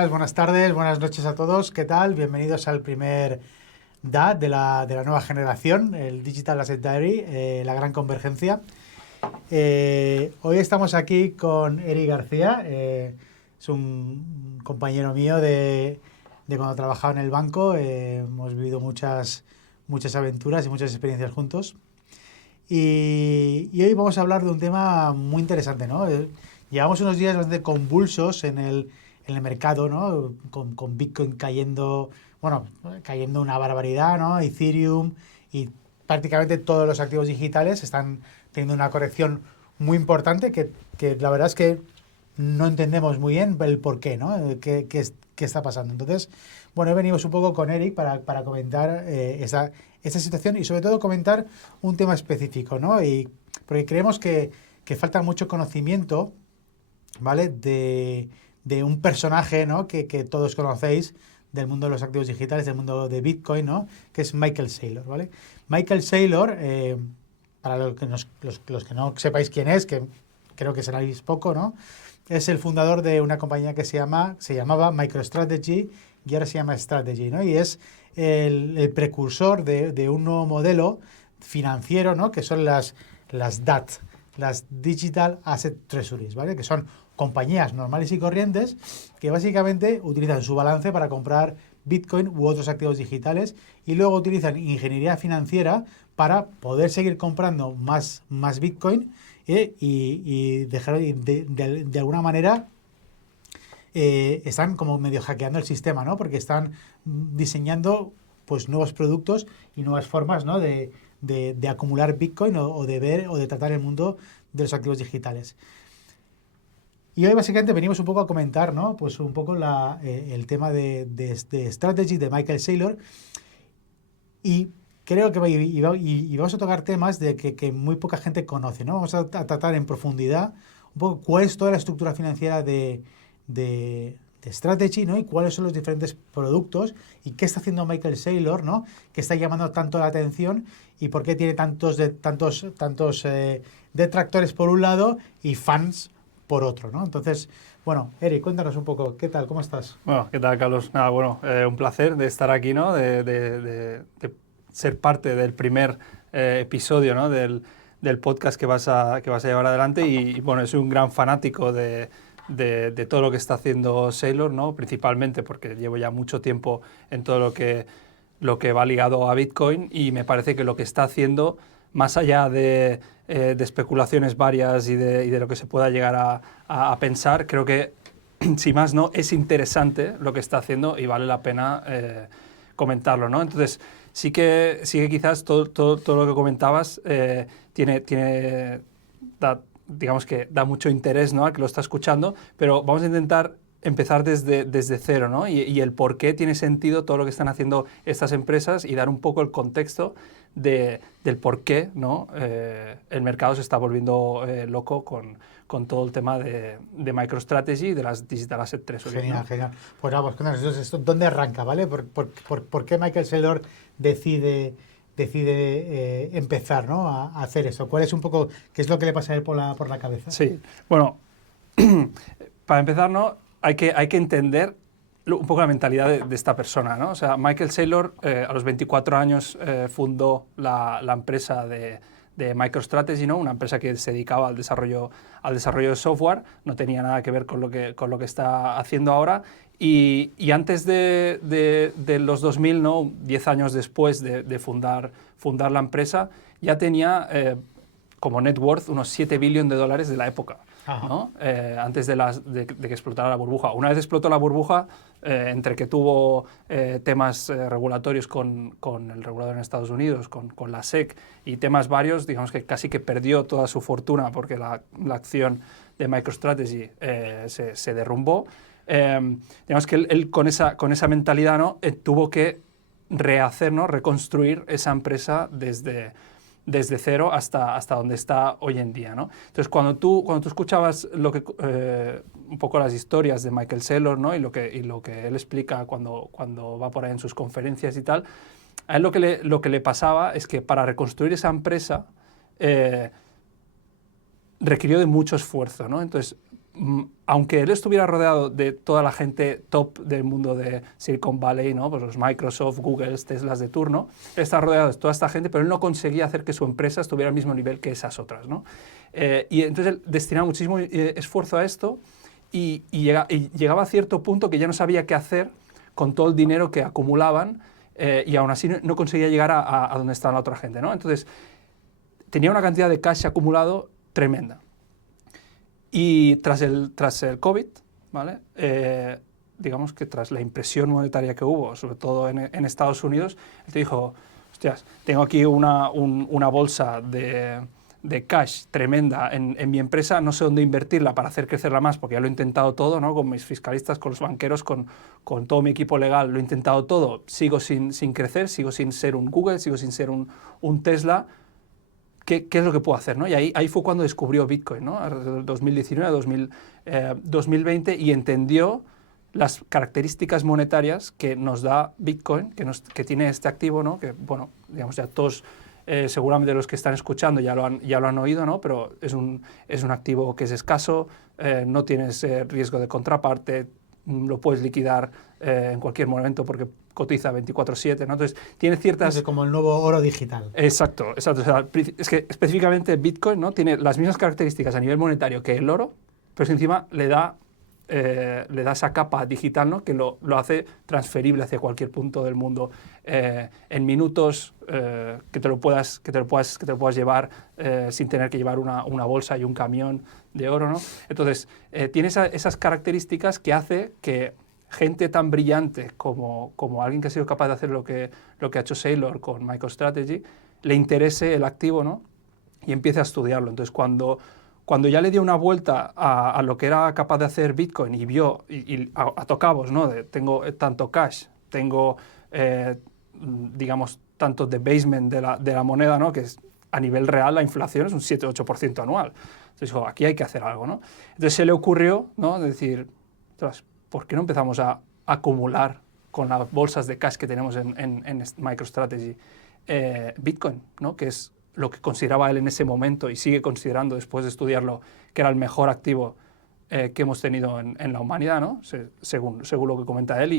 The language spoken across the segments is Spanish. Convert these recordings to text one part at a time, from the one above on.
días, buenas tardes, buenas noches a todos. ¿Qué tal? Bienvenidos al primer DA de la nueva generación, el Digital Asset Diary, la gran convergencia. Hoy estamos aquí con Eric García, es un compañero mío de cuando trabajaba en el banco. Hemos vivido muchas aventuras y muchas experiencias juntos. Y hoy vamos a hablar de un tema muy interesante, ¿no? Llevamos unos días bastante convulsos en el mercado, ¿no? Con Bitcoin cayendo, bueno, cayendo una barbaridad, ¿no? Ethereum y prácticamente todos los activos digitales están teniendo una corrección muy importante que la verdad es que no entendemos muy bien el por qué, ¿no? ¿Qué está pasando? Entonces, bueno, venimos un poco con Eric para comentar esa situación y sobre todo comentar un tema específico, ¿no? Porque creemos que falta mucho conocimiento, ¿vale? De un personaje, ¿no? que todos conocéis del mundo de los activos digitales, del mundo de Bitcoin, ¿no? Que es Michael Saylor, ¿vale? Michael Saylor, para los que no sepáis quién es, que creo que sabéis poco, ¿no? Es el fundador de una compañía que se llamaba MicroStrategy y ahora se llama Strategy, ¿no? Y es el precursor de un nuevo modelo financiero, ¿no? Que son las DAT, las Digital Asset Treasuries, ¿vale? Que son compañías normales y corrientes que básicamente utilizan su balance para comprar Bitcoin u otros activos digitales y luego utilizan ingeniería financiera para poder seguir comprando más Bitcoin y dejar de alguna manera están como medio hackeando el sistema, ¿no? Porque están diseñando pues nuevos productos y nuevas formas, ¿no? de acumular Bitcoin o de ver o de tratar el mundo de los activos digitales. Y hoy básicamente venimos un poco a comentar, ¿no? Pues un poco el tema de Strategy de Michael Saylor y creo que vamos a tocar temas de que muy poca gente conoce, ¿no? Vamos a tratar en profundidad un poco cuál es toda la estructura financiera de Strategy, ¿no? Y cuáles son los diferentes productos y qué está haciendo Michael Saylor, ¿no? Que está llamando tanto la atención y por qué tiene tantos detractores por un lado y fans por otro, ¿no? Entonces, bueno, Eric, cuéntanos un poco, ¿qué tal? ¿Cómo estás? Bueno, ¿qué tal, Carlos? Nada, bueno, un placer de estar aquí, ¿no? De ser parte del primer episodio, ¿no? del podcast que vas a llevar adelante y bueno, soy un gran fanático de todo lo que está haciendo Saylor, ¿no? Principalmente porque llevo ya mucho tiempo en todo lo que va ligado a Bitcoin y me parece que lo que está haciendo, más allá de especulaciones varias y de lo que se pueda llegar a pensar, creo que si más no, es interesante lo que está haciendo y vale la pena comentarlo, ¿no? Entonces, sí que quizás todo lo que comentabas digamos que da mucho interés, ¿no? Al que lo está escuchando, pero vamos a intentar empezar desde cero, ¿no? Y el por qué tiene sentido todo lo que están haciendo estas empresas y dar un poco el contexto del por qué, ¿no? El mercado se está volviendo loco con todo el tema de MicroStrategy y de las Digital Asset Treasuries, Genial, ¿no? genial. Pues vamos, entonces, ¿dónde arranca, vale? ¿Por qué Michael Saylor decide empezar, ¿no? a hacer eso? ¿Cuál es un poco, qué es lo que le pasa a él por la cabeza? Sí, bueno, para empezar, ¿no? Hay que entender un poco la mentalidad de esta persona, ¿no? O sea, Michael Saylor a los 24 años fundó la empresa de MicroStrategy, ¿no? Una empresa que se dedicaba al desarrollo de software, no tenía nada que ver con lo que está haciendo ahora. Y antes de los 2000, ¿no? 10 años después de fundar la empresa, ya tenía como net worth unos $7 billones de la época, ¿no? Antes de que explotara la burbuja. Una vez explotó la burbuja, entre que tuvo temas regulatorios con el regulador en Estados Unidos, con la SEC y temas varios, digamos que casi que perdió toda su fortuna porque la acción de MicroStrategy se derrumbó. Digamos que él con esa mentalidad, ¿no? Tuvo que rehacer, ¿no? Reconstruir esa empresa desde cero hasta donde está hoy en día, ¿no? Entonces, cuando tú escuchabas un poco las historias de Michael Saylor, ¿no? y lo que él explica cuando va por ahí en sus conferencias y tal, a él lo que le pasaba es que para reconstruir esa empresa requirió de mucho esfuerzo, ¿no? Entonces, aunque él estuviera rodeado de toda la gente top del mundo de Silicon Valley, ¿no? Pues los Microsoft, Google, Teslas de turno, él está rodeado de toda esta gente, pero él no conseguía hacer que su empresa estuviera al mismo nivel que esas otras, ¿no? Y entonces él destinaba muchísimo esfuerzo a esto y llegaba a cierto punto que ya no sabía qué hacer con todo el dinero que acumulaban y aún así no conseguía llegar a donde estaba la otra gente, ¿no? Entonces tenía una cantidad de cash acumulado tremenda. Y tras el COVID, ¿vale? Digamos que tras la impresión monetaria que hubo, sobre todo en Estados Unidos, él te dijo, hostias, tengo aquí una bolsa de cash tremenda en mi empresa, no sé dónde invertirla para hacer crecerla más, porque ya lo he intentado todo, ¿no? Con mis fiscalistas, con los banqueros, con todo mi equipo legal, lo he intentado todo, sigo sin crecer, sigo sin ser un Google, sigo sin ser un Tesla. ¿Qué es lo que puedo hacer? ¿No? Y ahí fue cuando descubrió Bitcoin, ¿no? 2019, 2020, y entendió las características monetarias que nos da Bitcoin, que tiene este activo, ¿no? Que, bueno, digamos, ya todos, seguramente los que están escuchando ya lo han oído, ¿no? Pero es un activo que es escaso, no tienes riesgo de contraparte, lo puedes liquidar en cualquier momento porque cotiza 24/7, ¿no? Entonces, tiene ciertas... Es como el nuevo oro digital. Exacto. O sea, es que específicamente Bitcoin, ¿no? Tiene las mismas características a nivel monetario que el oro, pero es encima le da esa capa digital, ¿no? Que lo hace transferible hacia cualquier punto del mundo en minutos, que te lo puedas llevar sin tener que llevar una bolsa y un camión de oro, ¿no? Entonces, tiene esas características que hace que gente tan brillante como alguien que ha sido capaz de hacer lo que ha hecho Saylor con MicroStrategy, le interese el activo, ¿no? Y empiece a estudiarlo. Entonces, cuando ya le dio una vuelta a lo que era capaz de hacer Bitcoin y vio, y ató cabos, ¿no? Tengo tanto cash, tengo, digamos, tanto debasement de la moneda, ¿no? Que es, a nivel real la inflación es un 7-8% anual. Entonces dijo, aquí hay que hacer algo, ¿no? Entonces se le ocurrió, ¿no? Decir, ¿por qué no empezamos a acumular con las bolsas de cash que tenemos en MicroStrategy Bitcoin, ¿no? Que es lo que consideraba él en ese momento y sigue considerando después de estudiarlo que era el mejor activo que hemos tenido en la humanidad, ¿no? Según lo que comenta él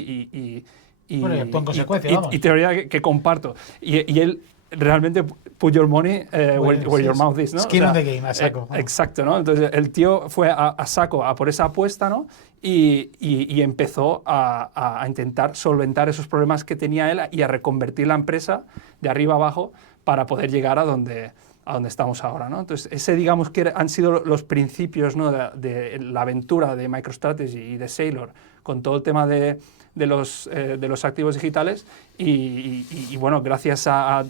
y teoría que comparto. Y él realmente put your money where your mouth is, ¿no? Skin in the game, a saco. Exacto, ¿no? Entonces el tío fue a saco a por esa apuesta, ¿no? Y empezó a intentar solventar esos problemas que tenía él y a reconvertir la empresa de arriba abajo para poder llegar a donde estamos ahora, ¿no? Entonces, ese digamos que han sido los principios, ¿no? de la aventura de MicroStrategy y de Saylor con todo el tema de los activos digitales y bueno, gracias a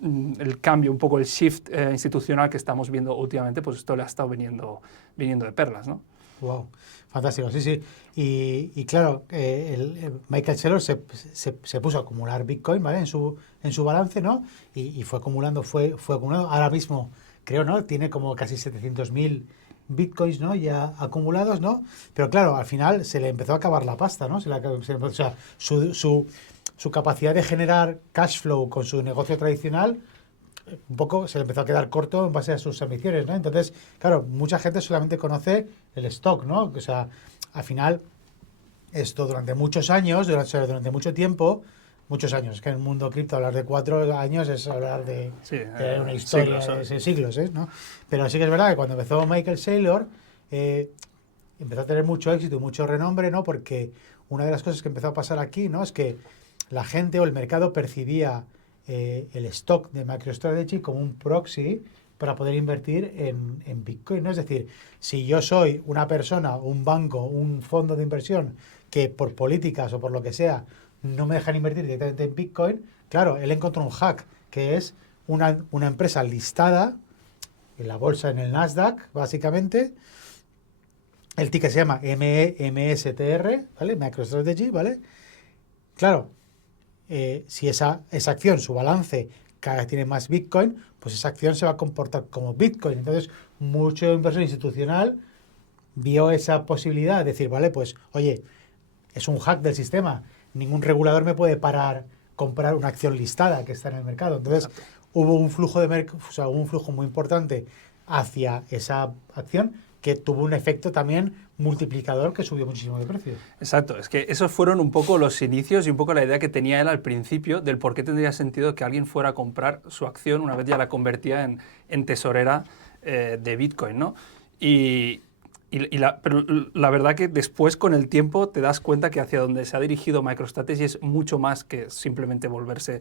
el cambio, un poco el shift institucional que estamos viendo últimamente, pues esto le ha estado viniendo de perlas, ¿no? Wow, fantástico, sí, sí. Y claro, Michael Saylor se puso a acumular Bitcoin, ¿vale? En su balance, ¿no? Y fue acumulando. Ahora mismo, creo, ¿no? Tiene como casi 700.000 Bitcoins, ¿no? Ya acumulados, ¿no? Pero claro, al final se le empezó a acabar la pasta, ¿no? O sea, su capacidad de generar cash flow con su negocio tradicional un poco se le empezó a quedar corto en base a sus ambiciones, ¿no? Entonces, claro, mucha gente solamente conoce el stock, ¿no? O sea, al final, esto durante muchos años, durante mucho tiempo, muchos años, es que en el mundo cripto hablar de 4 años es hablar de una historia de siglos, ¿no? Pero sí que es verdad que cuando empezó Michael Saylor, empezó a tener mucho éxito y mucho renombre, ¿no? Porque una de las cosas que empezó a pasar aquí, ¿no? Es que la gente o el mercado percibía el stock de MicroStrategy como un proxy para poder invertir en Bitcoin, ¿no? Es decir, si yo soy una persona, un banco, un fondo de inversión que por políticas o por lo que sea no me dejan invertir directamente en Bitcoin, claro, él encontró un hack, que es una empresa listada en la bolsa, en el Nasdaq, básicamente. El ticket se llama MEMSTR, ¿vale? MicroStrategy, ¿vale? Claro, si esa acción, su balance, cada vez tiene más Bitcoin, pues esa acción se va a comportar como Bitcoin. Entonces, mucho inversor institucional vio esa posibilidad de decir, vale, pues, oye, es un hack del sistema. Ningún regulador me puede parar comprar una acción listada que está en el mercado. Entonces, hubo un flujo un flujo muy importante hacia esa acción que tuvo un efecto también multiplicador que subió muchísimo de precio. Exacto, es que esos fueron un poco los inicios y un poco la idea que tenía él al principio del por qué tendría sentido que alguien fuera a comprar su acción una vez ya la convertía en tesorera de Bitcoin, ¿no? Pero la verdad que después con el tiempo te das cuenta que hacia donde se ha dirigido MicroStrategy es mucho más que simplemente volverse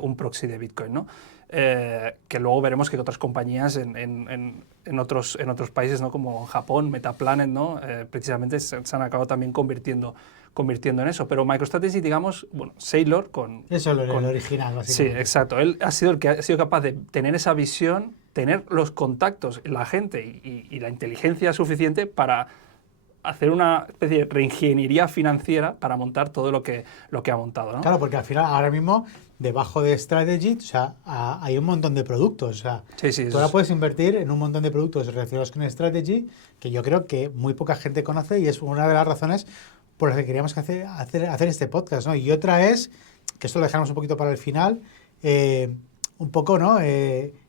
un proxy de Bitcoin, ¿no? Que luego veremos que otras compañías en otros países, ¿no? Como Japón, Metaplanet, ¿no? Precisamente se han acabado también convirtiendo en eso. Pero MicroStrategy, digamos, bueno, Saylor con... Eso es el original, básicamente. Sí, exacto. Él ha sido el que ha sido capaz de tener esa visión, tener los contactos, la gente y la inteligencia suficiente para hacer una especie de reingeniería financiera para montar todo lo que ha montado, ¿no? Claro, porque al final, ahora mismo, debajo de Strategy, o sea, hay un montón de productos. O sea, Sí, tú ahora puedes invertir en un montón de productos relacionados con Strategy que yo creo que muy poca gente conoce y es una de las razones por las que queríamos hacer este podcast, ¿no? Y otra es, que esto lo dejamos un poquito para el final, un poco, ¿no? Que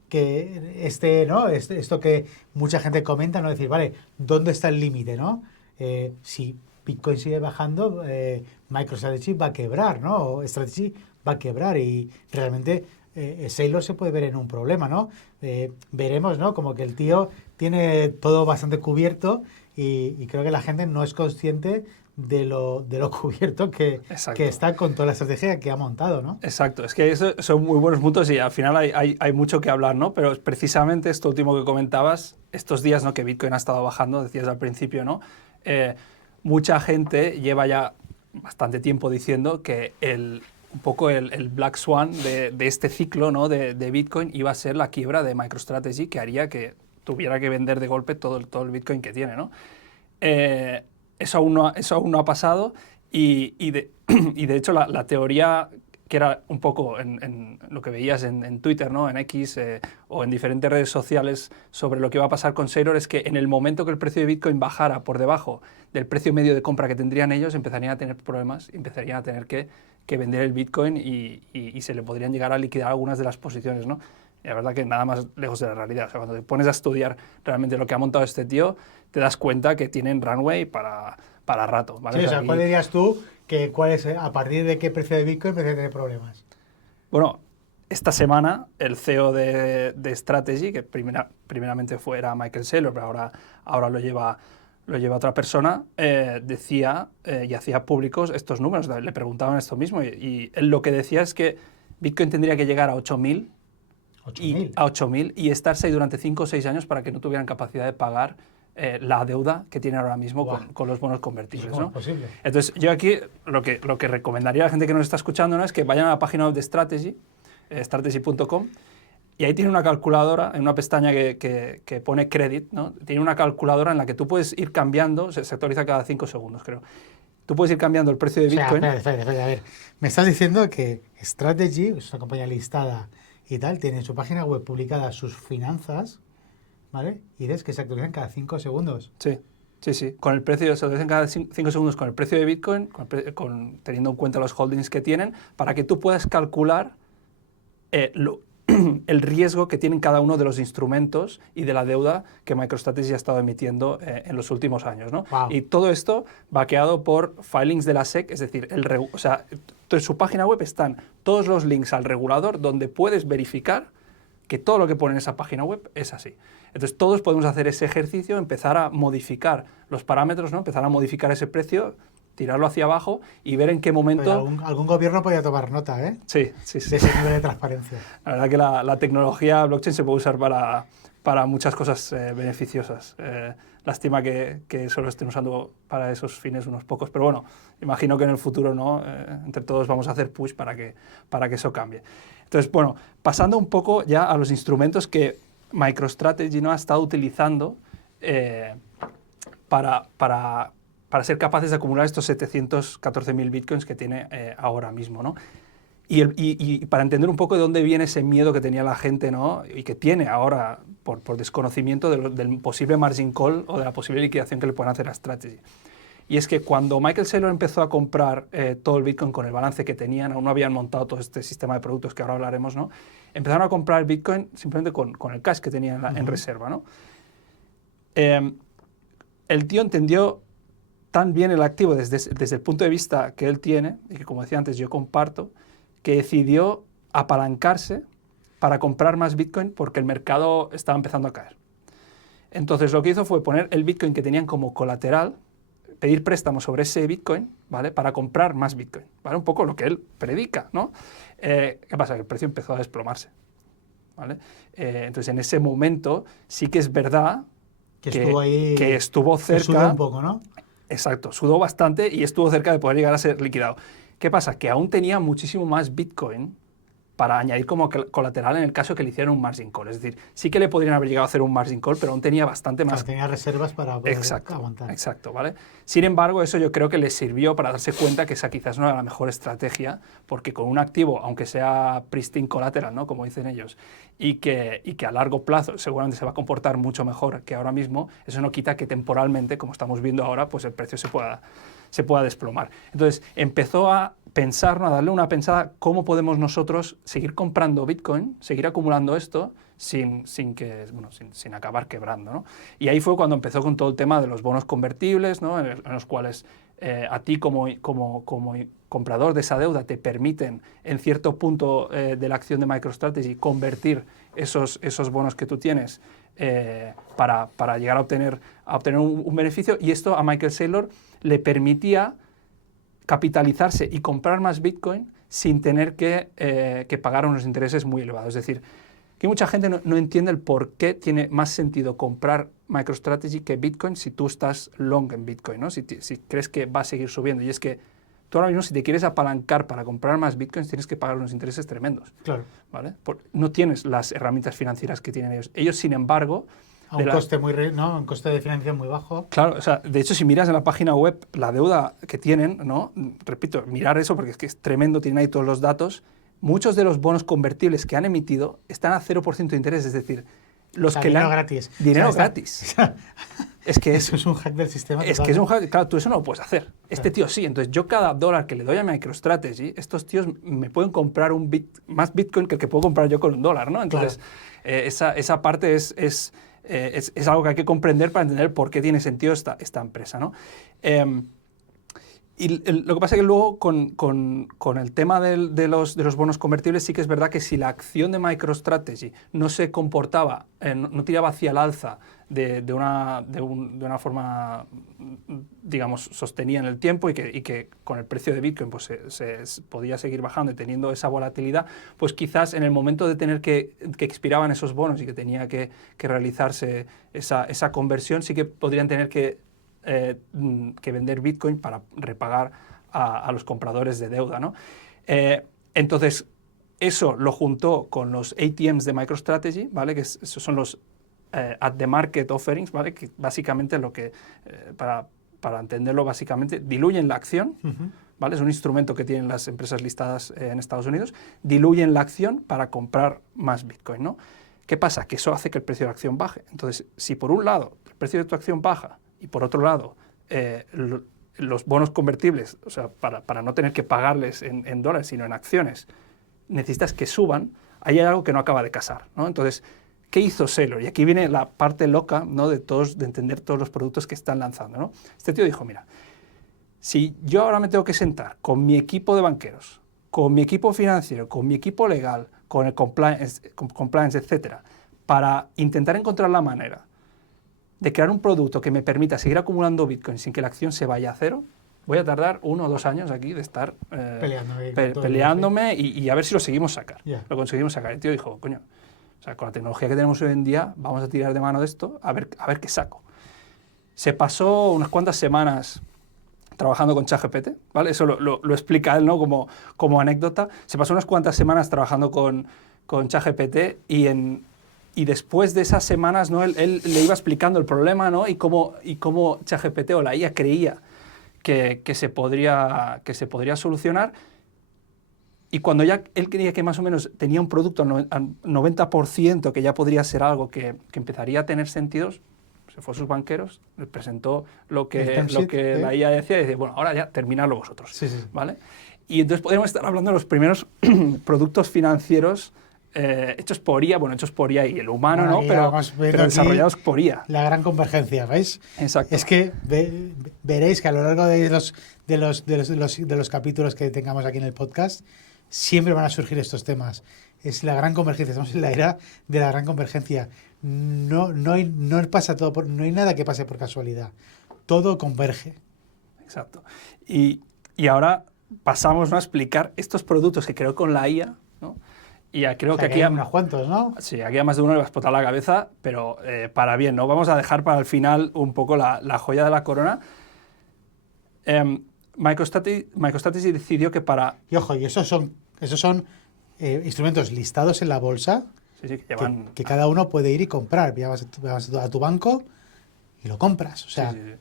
¿no? Esto que mucha gente comenta, ¿no? Decir, vale, ¿dónde está el límite, no? Si Bitcoin sigue bajando, MicroStrategy va a quebrar, ¿no? O Strategy va a quebrar y realmente Saylor se puede ver en un problema, ¿no? Veremos, ¿no? Como que el tío tiene todo bastante cubierto y creo que la gente no es consciente de lo cubierto que está con toda la estrategia que ha montado, ¿no? Exacto, es que esos son muy buenos puntos y al final hay mucho que hablar, ¿no? Pero precisamente esto último que comentabas, estos días, ¿no? Que Bitcoin ha estado bajando, decías al principio, ¿no? Mucha gente lleva ya bastante tiempo diciendo que un poco el Black Swan de este ciclo, ¿no? de Bitcoin iba a ser la quiebra de MicroStrategy, que haría que tuviera que vender de golpe todo el Bitcoin que tiene, ¿no? Eso aún no ha pasado y de hecho la teoría que era un poco en lo que veías en Twitter, ¿no? En X o en diferentes redes sociales sobre lo que iba a pasar con Saylor es que en el momento que el precio de Bitcoin bajara por debajo del precio medio de compra que tendrían ellos, empezarían a tener problemas, empezarían a tener que vender el Bitcoin y se le podrían llegar a liquidar algunas de las posiciones, ¿no? Y la verdad que nada más lejos de la realidad. O sea, cuando te pones a estudiar realmente lo que ha montado este tío, te das cuenta que tienen runway para rato, ¿vale? Sí, o sea, ¿cuál dirías tú que a partir de qué precio de Bitcoin empieza a tener problemas? Bueno, esta semana el CEO de Strategy, que primeramente era Michael Saylor, pero ahora lo lleva otra persona, decía y hacía públicos estos números. Le preguntaban esto mismo y él lo que decía es que Bitcoin tendría que llegar a 8.000 y estarse ahí durante 5 o 6 años para que no tuvieran capacidad de pagar la deuda que tienen ahora mismo con los bonos convertibles, ¿no? Es posible. Entonces, yo aquí lo que recomendaría a la gente que nos está escuchando, ¿no? Es que vayan a la página web de Strategy, strategy.com, y ahí tiene una calculadora, en una pestaña que pone credit, ¿no? Tiene una calculadora en la que tú puedes ir cambiando, se actualiza cada 5 segundos, creo. Tú puedes ir cambiando el precio de Bitcoin. Espera, a ver. Me estás diciendo que Strategy, es una compañía listada y tal, tiene en su página web publicadas sus finanzas, ¿vale? Y ves que se actualizan cada 5 segundos. Sí. Con el precio, se actualizan cada 5 segundos con el precio de Bitcoin, teniendo en cuenta los holdings que tienen, para que tú puedas calcular el riesgo que tienen cada uno de los instrumentos y de la deuda que MicroStrategy ha estado emitiendo en los últimos años, ¿no? Wow. Y todo esto vaqueado por filings de la SEC, es decir, o sea, en su página web están todos los links al regulador donde puedes verificar que todo lo que pone en esa página web es así. Entonces todos podemos hacer ese ejercicio, empezar a modificar los parámetros, ¿no? Empezar a modificar ese precio, tirarlo hacia abajo y ver en qué momento... Pero algún gobierno podría tomar nota, ¿eh? Sí. De ese nivel de transparencia. La verdad que la tecnología blockchain se puede usar para muchas cosas beneficiosas. Lástima que solo estén usando para esos fines unos pocos, pero bueno, imagino que en el futuro, ¿no? Entre todos vamos a hacer push para que eso cambie. Entonces, bueno, pasando un poco ya a los instrumentos que MicroStrategy, ¿no? Ha estado utilizando para ser capaces de acumular estos 714.000 bitcoins que tiene ahora mismo, ¿no? Y para entender un poco de dónde viene ese miedo que tenía la gente, ¿no? Y que tiene ahora por desconocimiento del posible margin call o de la posible liquidación que le pueden hacer a Strategy. Y es que cuando Michael Saylor empezó a comprar todo el Bitcoin con el balance que tenían, aún no habían montado todo este sistema de productos que ahora hablaremos, ¿no? Empezaron a comprar Bitcoin simplemente con el cash que tenían en reserva, ¿no? el tío entendió tan bien el activo desde el punto de vista que él tiene, y que como decía antes yo comparto, que decidió apalancarse para comprar más Bitcoin porque el mercado estaba empezando a caer. Entonces lo que hizo fue poner el Bitcoin que tenían como colateral, pedir préstamos sobre ese Bitcoin, ¿vale? Para comprar más Bitcoin, ¿vale? Un poco lo que él predica, ¿no? ¿Qué pasa? Que el precio empezó a desplomarse, ¿vale? Entonces en ese momento sí que es verdad que estuvo cerca. Sudó un poco, ¿no? Exacto, sudó bastante y estuvo cerca de poder llegar a ser liquidado. ¿Qué pasa? Que aún tenía muchísimo más Bitcoin para añadir como colateral en el caso que le hicieran un margin call. Es decir, sí que le podrían haber llegado a hacer un margin call, pero aún tenía bastante más. Claro, tenía reservas para poder aguantar. Exacto, ¿vale? Sin embargo, eso yo creo que le sirvió para darse cuenta que esa quizás no era la mejor estrategia, porque con un activo, aunque sea pristine collateral, ¿no? Como dicen ellos, y que a largo plazo seguramente se va a comportar mucho mejor que ahora mismo, eso no quita que temporalmente, como estamos viendo ahora, pues el precio se pueda desplomar. Entonces, empezó a pensar, ¿no? A darle una pensada cómo podemos nosotros seguir comprando Bitcoin, seguir acumulando esto sin acabar quebrando, ¿no? Y ahí fue cuando empezó con todo el tema de los bonos convertibles, ¿no? En los cuales a ti como comprador de esa deuda te permiten en cierto punto de la acción de MicroStrategy convertir esos bonos que tú tienes para llegar a obtener un beneficio, y esto a Michael Saylor le permitía capitalizarse y comprar más Bitcoin sin tener que pagar unos intereses muy elevados. Es decir, que mucha gente no entiende el por qué tiene más sentido comprar MicroStrategy que Bitcoin si tú estás long en Bitcoin, ¿no? Si crees que va a seguir subiendo. Y es que tú ahora mismo, si te quieres apalancar para comprar más Bitcoins, tienes que pagar unos intereses tremendos. Claro. ¿Vale? No tienes las herramientas financieras que tienen ellos. Ellos, sin embargo... A un coste un coste de financiación muy bajo. Claro, o sea, de hecho, si miras en la página web la deuda que tienen, ¿no? Repito, mirar eso porque es que es tremendo, tienen ahí todos los datos. Muchos de los bonos convertibles que han emitido están a 0% de interés, es decir, los que dinero gratis. Dinero gratis. Es que eso es un hack del sistema. Es que es un hack, claro, tú eso no lo puedes hacer. Este tío sí. Entonces, yo cada dólar que le doy a MicroStrategy, estos tíos me pueden comprar más Bitcoin que el que puedo comprar yo con $1, ¿no? Entonces, claro. Esa parte es algo que hay que comprender para entender por qué tiene sentido esta empresa, ¿no? Y lo que pasa es que luego con el tema de los bonos convertibles sí que es verdad que si la acción de MicroStrategy no se comportaba, no tiraba hacia el alza de una forma, digamos, sostenida en el tiempo y que con el precio de Bitcoin pues se podía seguir bajando y teniendo esa volatilidad, pues quizás en el momento de tener que expiraban esos bonos y que tenía que realizarse esa conversión, sí que podrían tener que vender Bitcoin para repagar a los compradores de deuda, ¿no? Entonces, eso lo juntó con los ATMs de MicroStrategy, ¿vale? Que esos son los at the market offerings, ¿vale? Que básicamente lo que, para entenderlo básicamente, diluyen la acción, ¿vale? Es un instrumento que tienen las empresas listadas en Estados Unidos, diluyen la acción para comprar más Bitcoin, ¿no? ¿Qué pasa? Que eso hace que el precio de la acción baje. Entonces, si por un lado el precio de tu acción baja y por otro lado los bonos convertibles, o sea, para no tener que pagarles en dólares, sino en acciones, necesitas que suban, ahí hay algo que no acaba de casar, ¿no? Entonces, ¿qué hizo Saylor? Y aquí viene la parte loca, ¿no? de entender todos los productos que están lanzando, ¿no? Este tío dijo, mira, si yo ahora me tengo que sentar con mi equipo de banqueros, con mi equipo financiero, con mi equipo legal, con el compliance, etcétera, para intentar encontrar la manera de crear un producto que me permita seguir acumulando Bitcoin sin que la acción se vaya a cero, voy a tardar 1 o 2 años aquí de estar peleándome y a ver si lo seguimos sacar. Yeah. Lo conseguimos sacar. El tío dijo, coño, o sea, con la tecnología que tenemos hoy en día, vamos a tirar de mano de esto a ver qué saco. Se pasó unas cuantas semanas trabajando con ChatGPT, ¿vale? Eso lo explica él, ¿no? Como anécdota. Se pasó unas cuantas semanas trabajando con ChatGPT y después de esas semanas, ¿no? Él le iba explicando el problema, ¿no? y cómo ChatGPT o la IA creía que se podría solucionar. Y cuando ya él creía que más o menos tenía un producto al 90% que ya podría ser algo que empezaría a tener sentido, se fue a sus banqueros, les presentó lo que la IA decía y dice, bueno, ahora ya terminadlo vosotros, sí. ¿Vale? Y entonces podríamos estar hablando de los primeros productos financieros hechos por IA, bueno, hechos por IA y el humano, Bueno, ¿no? aquí Pero, vamos viendo pero aquí desarrollados por IA. la gran convergencia, ¿veis? Exacto. Es que veréis que a lo largo de los capítulos que tengamos aquí en el podcast, siempre van a surgir estos temas. Es la gran convergencia, estamos en la era de la gran convergencia. No pasa todo no hay nada que pase por casualidad. Todo converge. Exacto. Y ahora pasamos, ¿no?, a explicar estos productos que creo con la IA, ¿no? Y creo O sea, que aquí hay unos cuantos, ¿no? sí, aquí a más de uno le va a explotar la cabeza, pero para bien, ¿no? Vamos a dejar para el final un poco la joya de la corona. MicroStrategy decidió que para... Y ojo, y esos son instrumentos listados en la bolsa Sí, sí, que llevan... que cada uno puede ir y comprar. Ya vas a tu banco y lo compras. O sea, sí, sí, sí.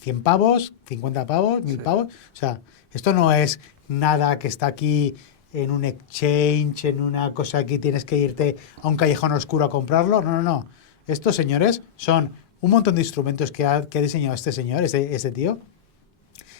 100 pavos, 50 pavos, 1000 Sí. pavos. O sea, esto no es nada que está aquí en un exchange, en una cosa que tienes que irte a un callejón oscuro a comprarlo. No, no, no. Estos señores son un montón de instrumentos que ha diseñado este señor, este tío,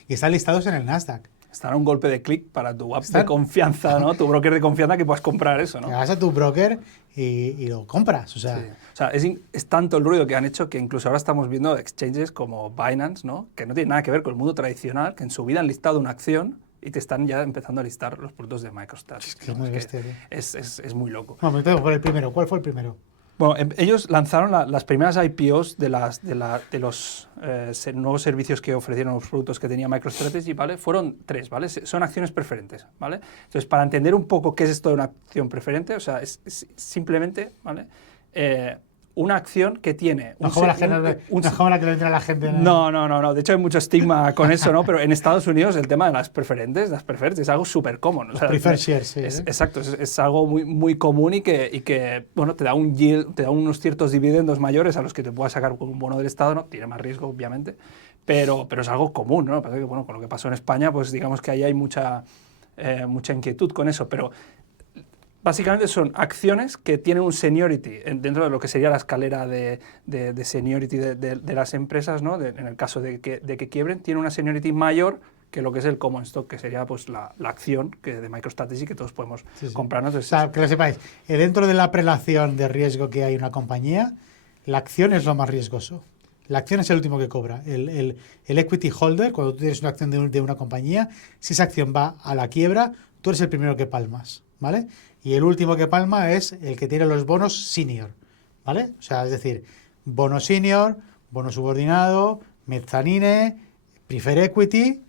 y están listados en el Nasdaq. Están a un golpe de clic para tu app Están- de confianza, ¿no? Tu broker de confianza que puedas comprar eso, ¿no? Que vas a tu broker y lo compras. O sea, Sí. O sea, es tanto el ruido que han hecho que incluso ahora estamos viendo exchanges como Binance, ¿no?, que no tienen nada que ver con el mundo tradicional, que en su vida han listado una acción y te están ya empezando a listar los productos de MicroStrategy. es que es muy bestia, tío. Es muy loco. Un momento, por el primero. ¿Cuál fue el primero? Bueno, ellos lanzaron las primeras IPOs de los nuevos servicios que ofrecieron los productos que tenía MicroStrategy, ¿vale? Fueron 3, ¿vale? Son acciones preferentes, ¿vale? Entonces, para entender un poco qué es esto de una acción preferente, o sea, es simplemente, ¿vale?, una acción que tiene... No es como la que le entra a la gente. No. De hecho, hay mucho estigma con eso, ¿no? Pero en Estados Unidos el tema de las preferentes es algo súper común. Los preferred shares, sí. Exacto, es algo muy, muy común y que bueno, te da un yield, te da unos ciertos dividendos mayores a los que te puedas sacar con un bono del Estado, ¿no? Tiene más riesgo, obviamente, pero es algo común, ¿no? Lo que pasa es que, bueno, con lo que pasó en España, pues digamos que ahí hay mucha inquietud con eso, pero... Básicamente son acciones que tienen un seniority dentro de lo que sería la escalera de seniority de las empresas, ¿no? En el caso de que quiebren, tiene una seniority mayor que lo que es el common stock, que sería pues la acción de MicroStrategy que todos podemos comprar. ¿No? Entonces, o sea, que lo sepáis, dentro de la prelación de riesgo que hay en una compañía, la acción es lo más riesgoso. La acción es el último que cobra. El equity holder, cuando tú tienes una acción de una compañía, si esa acción va a la quiebra, tú eres el primero que palmas, ¿vale? Y el último que palma es el que tiene los bonos senior, ¿vale? O sea, es decir, bono senior, bono subordinado, mezzanine, preferred equity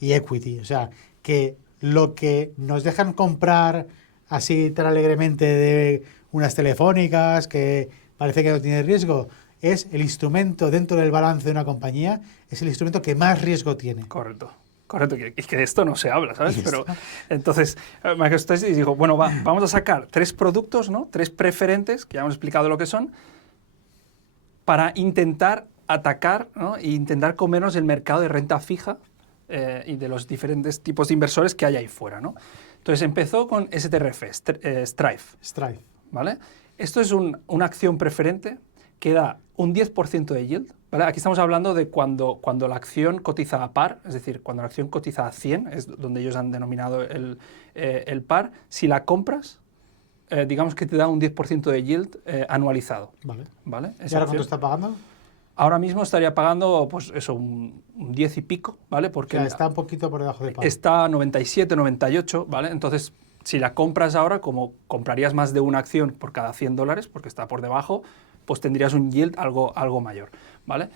y equity. O sea, que lo que nos dejan comprar así tan alegremente de unas telefónicas que parece que no tiene riesgo, es el instrumento dentro del balance de una compañía, es el instrumento que más riesgo tiene. Correcto, que de esto no se habla, ¿sabes? Pero entonces MicroStrategy dijo, bueno, vamos a sacar 3 productos, ¿no? 3 preferentes, que ya hemos explicado lo que son, para intentar atacar, ¿no?, e intentar comernos el mercado de renta fija y de los diferentes tipos de inversores que hay ahí fuera, ¿no? Entonces empezó con STRF, Strife, ¿vale? Esto es una acción preferente que da un 10% de yield, ¿vale? Aquí estamos hablando de cuando la acción cotiza a par, es decir, cuando la acción cotiza a 100, es donde ellos han denominado el par. Si la compras, digamos que te da un 10% de yield anualizado. Vale. ¿Y ahora cuánto está pagando? Ahora mismo estaría pagando, pues eso, un 10 y pico, ¿vale? Porque o sea, está un poquito por debajo de par. Está a 97, 98, ¿vale? Entonces, si la compras ahora, como comprarías más de una acción por cada $100, porque está por debajo, pues tendrías un yield algo mayor, ¿vale?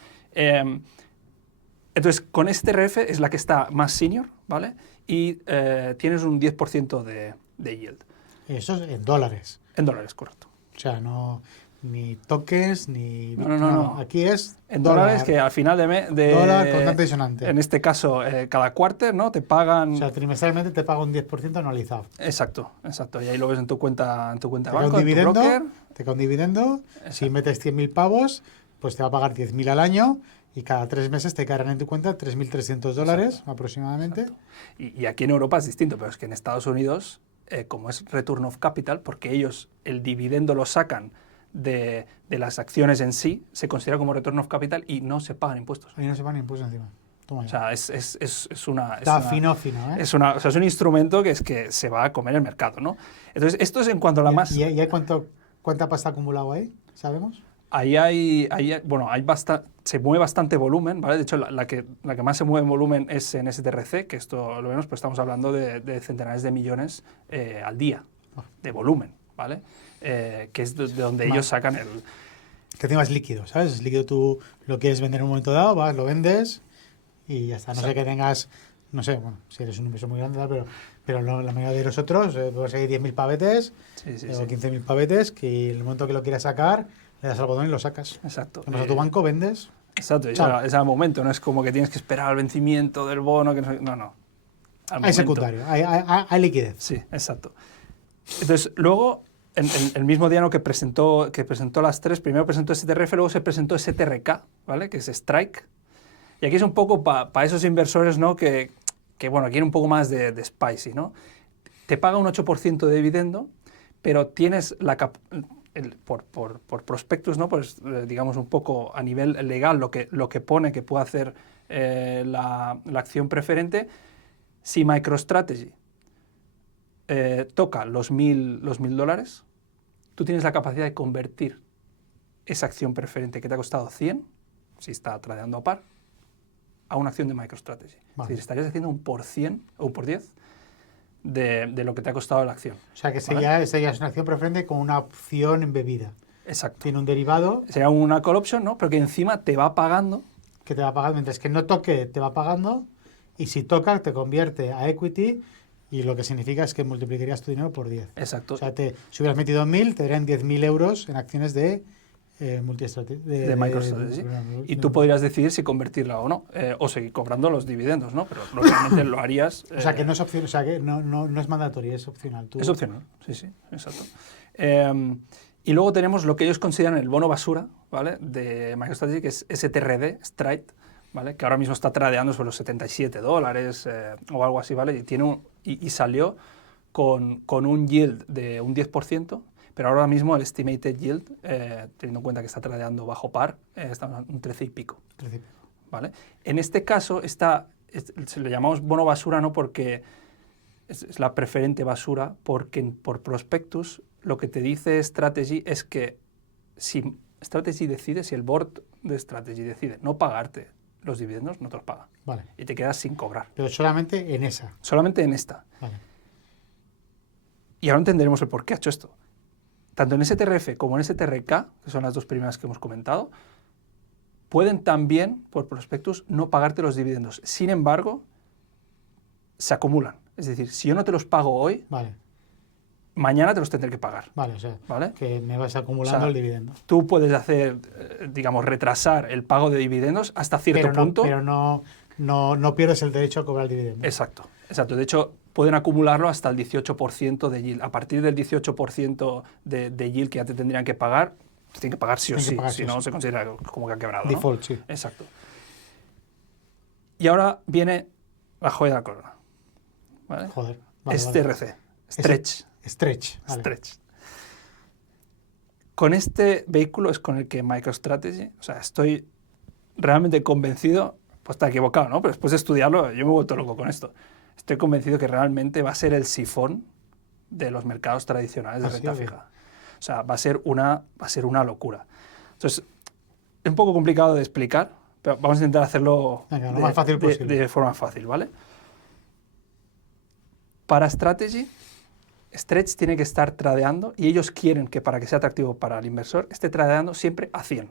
Entonces, con este RF es la que está más senior, ¿vale? Y tienes un 10% de yield. Eso es en dólares. En dólares, correcto. O sea, no ni tokens, ni... No. Aquí es en dólares, que al final de dólar contante y sonante. En este caso, cada quarter, ¿no? Te pagan... O sea, trimestralmente te paga un 10% anualizado. Exacto. Y ahí lo ves en tu cuenta de banco, en tu broker. Te cae un dividendo. Exacto. Si metes 100.000 pavos, pues te va a pagar 10.000 al año y cada 3 meses te caerán en tu cuenta $3.300 aproximadamente. Exacto. Y aquí en Europa es distinto, pero es que en Estados Unidos, como es return of capital, porque ellos el dividendo lo sacan de las acciones en sí, se considera como return of capital y no se pagan impuestos. Ahí no se pagan impuestos encima. Toma O ya. sea, es una... Está fino, ¿eh? O sea, es un instrumento que se va a comer el mercado, ¿no? Entonces, esto es en cuanto a la más... ¿Y hay cuánta pasta acumulado ahí? ¿Sabemos? Bueno, se mueve bastante volumen, ¿vale? De hecho, la que más se mueve en volumen es en STRC, que esto lo vemos, pues estamos hablando de centenares de millones al día de volumen, ¿vale? Que es de donde ellos sacan el... Que tengas líquido, ¿sabes? Es líquido, tú lo quieres vender en un momento dado, vas, lo vendes y ya está. No sé que tengas, no sé, bueno, si eres un inversor muy grande, pero la mayoría de los otros, pues hay 10.000 pavetes o 15.000 pavetes que en el momento que lo quieras sacar, le das al botón y lo sacas. Exacto. Vas a tu banco, vendes. Exacto, es al momento, no es como que tienes que esperar al vencimiento del bono, que no. Hay secundario, hay liquidez. Sí, exacto. Entonces, luego, el mismo día que presentó las tres, primero presentó STRF, luego se presentó STRK, ¿vale? Que es Strike. Y aquí es un poco para esos inversores, ¿no? Que bueno, quieren un poco más de spicy, ¿no? Te paga un 8% de dividendo, pero tienes por prospectus, ¿no? Pues digamos un poco a nivel legal lo que pone que puede hacer la acción preferente. Si MicroStrategy toca los $1.000, tú tienes la capacidad de convertir esa acción preferente que te ha costado 100, si está tradeando a par, a una acción de MicroStrategy. Vale. Es decir, estarías haciendo un por 100 o un por 10 de lo que te ha costado la acción. O sea, que ¿vale? esta ya es una acción preferente con una opción embebida. Exacto. Tiene un derivado. Sería una call option, ¿no? Pero que encima te va pagando. Que te va pagando, mientras que no toque, te va pagando. Y si toca, te convierte a equity. Y lo que significa es que multiplicarías tu dinero por 10. Exacto. O sea, si hubieras metido 1.000, te darían 10.000 euros en acciones de de MicroStrategy. Y tú podrías decidir si convertirla o no, o seguir cobrando los dividendos, ¿no? Pero normalmente lo harías... O sea, que no es opción, o sea, que no es mandatorio, es opcional. Es opcional, sí, exacto. Y luego tenemos lo que ellos consideran el bono basura, ¿vale? De MicroStrategy, que es STRD, Strike, ¿vale? Que ahora mismo está tradeando sobre los $77 o algo así, ¿vale? Y salió con un yield de un 10%, pero ahora mismo el estimated yield, teniendo en cuenta que está tradeando bajo par, está en un 13 y pico. 13 y pico. ¿Vale? En este caso, se le llamamos bono basura no porque es la preferente basura, porque por prospectus lo que te dice Strategy es que si Strategy decide, si el board de Strategy decide no pagarte los dividendos, no te los paga. Vale. Y te quedas sin cobrar. Pero solamente en esa. Solamente en esta. Vale. Y ahora entenderemos el por qué ha hecho esto. Tanto en STRF como en STRK, que son las dos primeras que hemos comentado, pueden también, por prospectus, no pagarte los dividendos. Sin embargo, se acumulan. Es decir, si yo no te los pago hoy, Vale. mañana te los tendré que pagar. Vale, o sea, ¿Vale? que me vas acumulando el dividendo. Tú puedes hacer, digamos, retrasar el pago de dividendos hasta cierto punto. Pero no pierdes el derecho a cobrar el dividendo. Exacto. De hecho, pueden acumularlo hasta el 18% de yield. A partir del 18% de yield que ya te tendrían que pagar, te tienen que pagar sí o sí, si no se considera como que ha quebrado. Default, ¿no? sí. Exacto. Y ahora viene la joya de la corona. ¿Vale? Joder. Vale, STRC. Stretch. Stretch. Vale. Stretch. Con este vehículo es con el que MicroStrategy, o sea, estoy realmente convencido, pues está equivocado, ¿no? Pero después de estudiarlo, yo me he vuelto loco con esto. Estoy convencido que realmente va a ser el sifón de los mercados tradicionales de renta fija. O sea, va a ser una locura. Entonces, es un poco complicado de explicar, pero vamos a intentar hacerlo lo más fácil posible. De forma fácil, ¿vale? Para Strategy, Stretch tiene que estar tradeando y ellos quieren que para que sea atractivo para el inversor esté tradeando siempre a 100.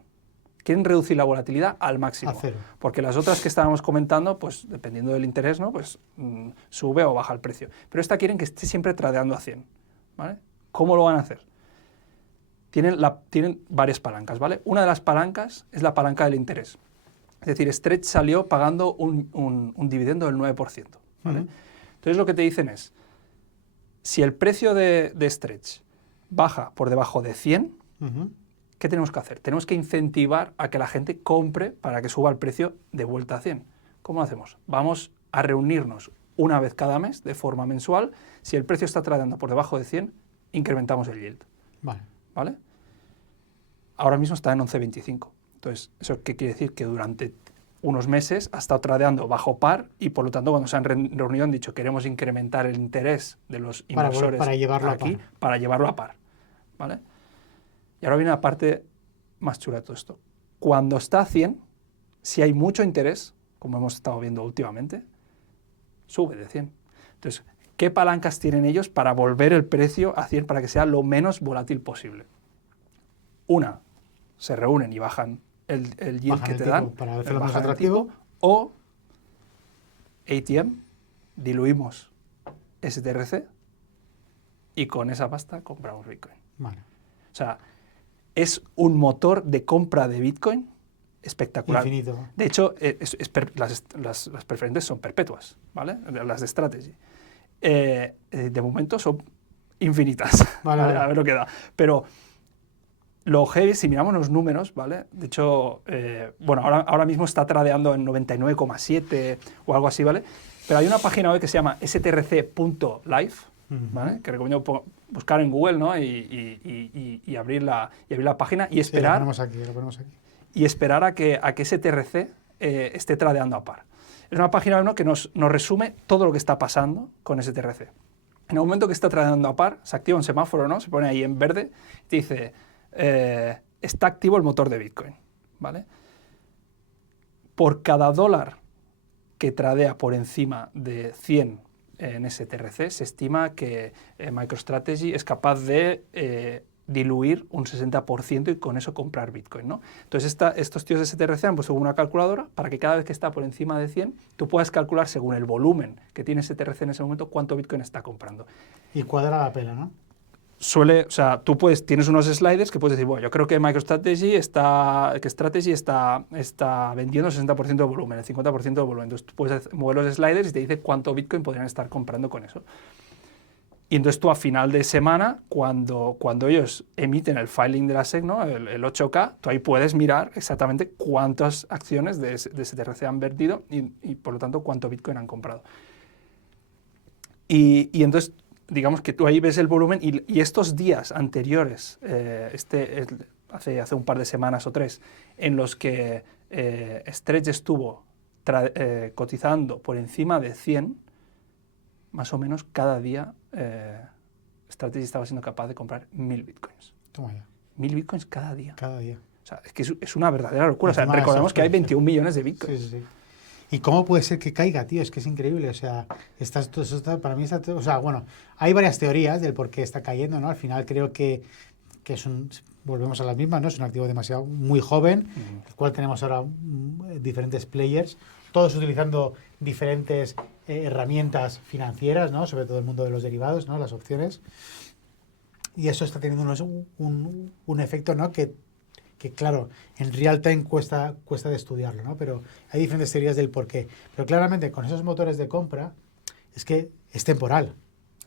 Quieren reducir la volatilidad al máximo. A cero. Porque las otras que estábamos comentando, pues dependiendo del interés, ¿no? Pues sube o baja el precio. Pero esta quieren que esté siempre tradeando a 100. ¿Vale? ¿Cómo lo van a hacer? Tienen varias palancas, ¿vale? Una de las palancas es la palanca del interés. Es decir, Stretch salió pagando un dividendo del 9%. ¿vale? Entonces lo que te dicen es, si el precio de Stretch baja por debajo de 100, ¿qué tenemos que hacer? Tenemos que incentivar a que la gente compre para que suba el precio de vuelta a 100. ¿Cómo lo hacemos? Vamos a reunirnos una vez cada mes, de forma mensual. Si el precio está tradeando por debajo de 100, incrementamos el yield. ¿Vale? Ahora mismo está en 11,25. Entonces, ¿eso qué quiere decir? Que durante unos meses ha estado tradeando bajo par y por lo tanto cuando se han reunido han dicho queremos incrementar el interés de los inversores para llevarlo aquí a par. para llevarlo a par. ¿Vale? Y ahora viene la parte más chula de todo esto. Cuando está a 100, si hay mucho interés, como hemos estado viendo últimamente, sube de 100. Entonces, ¿qué palancas tienen ellos para volver el precio a 100 para que sea lo menos volátil posible? Una, se reúnen y bajan el yield Bajan que el te tipo dan, para hacerlo más bajan el atractivo. tipo, o ATM, diluimos STRC y con esa pasta compramos Bitcoin. Vale. O sea, es un motor de compra de Bitcoin espectacular. Infinito. De hecho, las preferentes son perpetuas, ¿vale? Las de Strategy. De momento son infinitas. Vale, ¿vale? vale. A ver lo que da. Pero lo heavy, si miramos los números, ¿vale? De hecho, bueno, ahora mismo está tradeando en 99,7 o algo así, ¿vale? Pero hay una página web que se llama strc.live, ¿vale? Que recomiendo buscar en Google, ¿no? y abrir la página y Sí, esperar, lo ponemos aquí. y esperar a que STRC esté tradeando a par. Es una página web, ¿no? que nos resume todo lo que está pasando con STRC. En el momento que está tradeando a par, se activa un semáforo, ¿no? Se pone ahí en verde y te dice, está activo el motor de Bitcoin, ¿vale? Por cada dólar que tradea por encima de 100 en STRC, se estima que MicroStrategy es capaz de diluir un 60% y con eso comprar Bitcoin, ¿no? Entonces estos tíos de STRC han puesto una calculadora para que cada vez que está por encima de 100, tú puedas calcular según el volumen que tiene STRC en ese momento cuánto Bitcoin está comprando. Y cuadra la pela, ¿no? O sea, tú tienes unos sliders que puedes decir, bueno, yo creo que MicroStrategy está vendiendo el 60% de volumen, el 50% de volumen. Entonces tú puedes mover los sliders y te dice cuánto Bitcoin podrían estar comprando con eso. Y entonces tú a final de semana, cuando ellos emiten el filing de la SEC, ¿no? el 8K, tú ahí puedes mirar exactamente cuántas acciones de STRC han vertido y por lo tanto cuánto Bitcoin han comprado. Y entonces digamos que tú ahí ves el volumen y estos días anteriores, hace un par de semanas o 3, en los que Stretch estuvo cotizando por encima de 100, más o menos cada día Strategy estaba siendo capaz de comprar 1000 bitcoins. Toma ya. 1000 bitcoins cada día. Cada día. O sea, es que es una verdadera locura. O sea, Encima recordemos que hay 21 millones de bitcoins. Sí, sí, sí. ¿Y cómo puede ser que caiga, tío? Es que es increíble. O sea, para mí o sea, bueno, hay varias teorías del por qué está cayendo, ¿no? Al final creo que volvemos a las mismas, ¿no? Es un activo muy joven, el cual tenemos ahora diferentes players, todos utilizando diferentes herramientas financieras, ¿no? Sobre todo el mundo de los derivados, ¿no? Las opciones. Y eso está teniendo un efecto, ¿no? Que claro, en real time cuesta de estudiarlo, ¿no? Pero hay diferentes teorías del por qué. Pero claramente con esos motores de compra es que es temporal.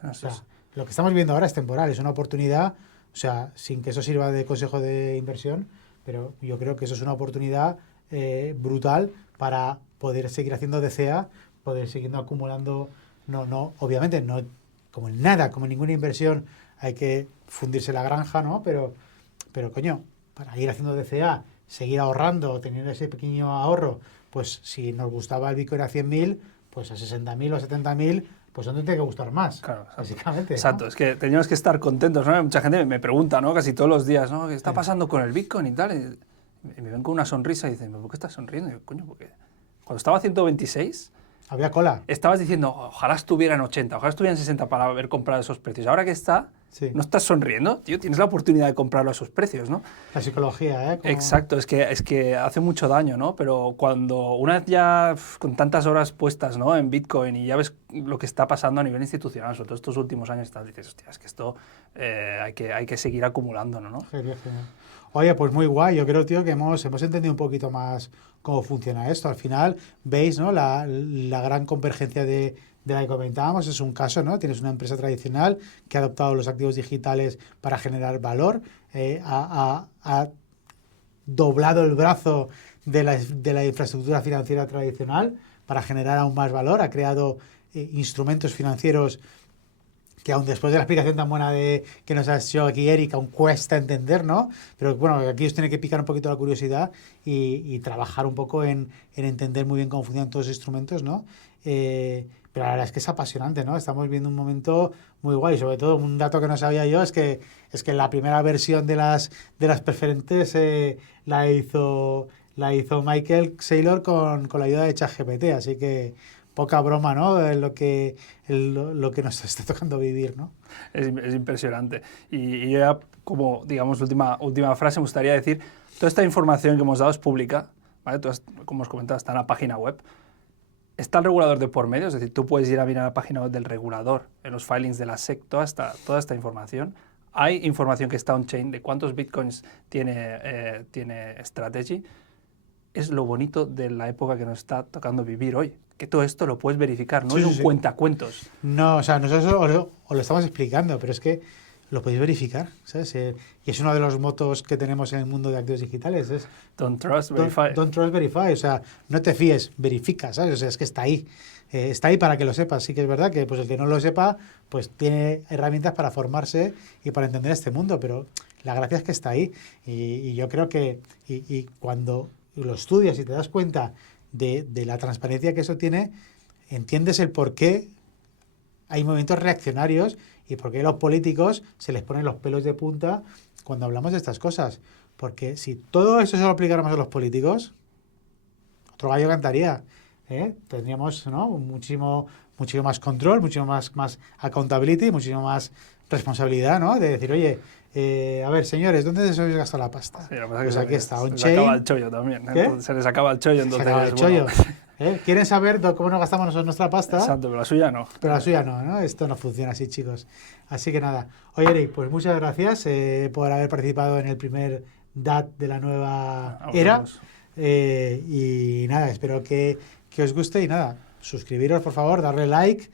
O sea, lo que estamos viendo ahora es temporal, es una oportunidad, o sea, sin que eso sirva de consejo de inversión, pero yo creo que eso es una oportunidad brutal para poder seguir haciendo DCA, poder seguir acumulando, obviamente no como en nada, como en ninguna inversión hay que fundirse la granja, ¿no? Pero coño, para ir haciendo DCA, seguir ahorrando, teniendo ese pequeño ahorro, pues si nos gustaba el Bitcoin a 100.000, pues a 60.000 o a 70.000, pues ¿dónde tiene que gustar más? Claro, básicamente. Exacto, ¿no? es que teníamos que estar contentos, ¿no? Mucha gente me pregunta, ¿no? Casi todos los días, ¿no? ¿Qué está pasando con el Bitcoin y tal? Y me ven con una sonrisa y dicen, ¿por qué estás sonriendo? Y yo, coño, porque cuando estaba a 126... Había cola. Estabas diciendo, ojalá estuviera en 80, ojalá estuviera en 60 para haber comprado esos precios. Ahora que está, Sí. no estás sonriendo, tío, tienes la oportunidad de comprarlo a esos precios, ¿no? La psicología, ¿eh? Exacto, es que hace mucho daño, ¿no? Pero cuando una vez ya con tantas horas puestas, ¿no? En Bitcoin y ya ves lo que está pasando a nivel institucional, sobre todo estos últimos años, dices, hostia, es que esto hay que seguir acumulando, ¿no? Genial, genial. Oye, pues muy guay. Yo creo, tío, que hemos entendido un poquito más cómo funciona esto. Al final, veis, ¿no? La gran convergencia de la que comentábamos. Es un caso, ¿no? Tienes una empresa tradicional que ha adoptado los activos digitales para generar valor, ha doblado el brazo de la infraestructura financiera tradicional para generar aún más valor, ha creado instrumentos financieros que aún después de la explicación tan buena que nos ha hecho aquí Eric, aún cuesta entender, ¿no? Pero bueno, aquí os tiene que picar un poquito la curiosidad y trabajar un poco en entender muy bien cómo funcionan todos los instrumentos, ¿no? Pero la verdad es que es apasionante, ¿no? Estamos viendo un momento muy guay. Sobre todo, un dato que no sabía yo es que la primera versión de las preferentes la hizo Michael Saylor con la ayuda de ChatGPT, así que poca broma, ¿no? Lo que nos está tocando vivir, ¿no? Es impresionante. Y yo ya, como, digamos, última frase, me gustaría decir, toda esta información que hemos dado es pública, ¿vale? Como os comentaba, está en la página web. Está el regulador de por medio, es decir, tú puedes ir a mirar la página web del regulador, en los filings de la SEC, toda esta información. Hay información que está on-chain de cuántos bitcoins tiene Strategy. Es lo bonito de la época que nos está tocando vivir hoy, que todo esto lo puedes verificar, no es un cuentacuentos. No, o sea, nosotros os lo estamos explicando, pero es que lo podéis verificar, ¿sabes? Y es uno de los motos que tenemos en el mundo de activos digitales, es Don't trust, verify. Don't trust, verify, o sea, no te fíes, verifica, ¿sabes? O sea, es que está ahí. Está ahí para que lo sepas. Sí que es verdad que pues el que no lo sepa, pues tiene herramientas para formarse y para entender este mundo, pero la gracia es que está ahí. Y yo creo que y cuando lo estudias y te das cuenta de la transparencia que eso tiene, entiendes el por qué hay movimientos reaccionarios y por qué a los políticos se les ponen los pelos de punta cuando hablamos de estas cosas. Porque si todo eso se lo aplicáramos a los políticos, otro gallo cantaría. Tendríamos, ¿no?, muchísimo más control, muchísimo más accountability, muchísimo más responsabilidad, ¿no? De decir, oye, a ver, señores, ¿dónde se habéis gastado la pasta? Sí, lo que pasa es Pues que aquí está, se on les chain. acaba el chollo también. Se les acaba el chollo, entonces... Se acaba el chollo. ¿Quieren saber cómo nos gastamos nosotros nuestra pasta? Exacto, pero la suya no. Pero la suya no, ¿no? Esto no funciona así, chicos. Así que nada. Oye, Eric, pues muchas gracias por haber participado en el primer DAT de la nueva era. Y nada, espero que os guste y nada, suscribiros por favor, darle like,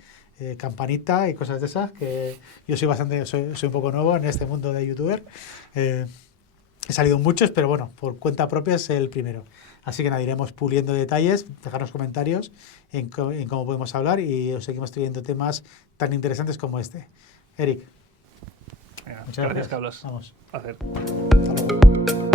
campanita y cosas de esas, que yo soy un poco nuevo en este mundo de youtuber. He salido muchos, pero bueno, por cuenta propia es el primero. Así que nada, iremos puliendo detalles, dejarnos comentarios en cómo podemos hablar y os seguimos trayendo temas tan interesantes como este. Eric. Venga, muchas gracias, Carlos. Vamos. Placer. Hasta luego.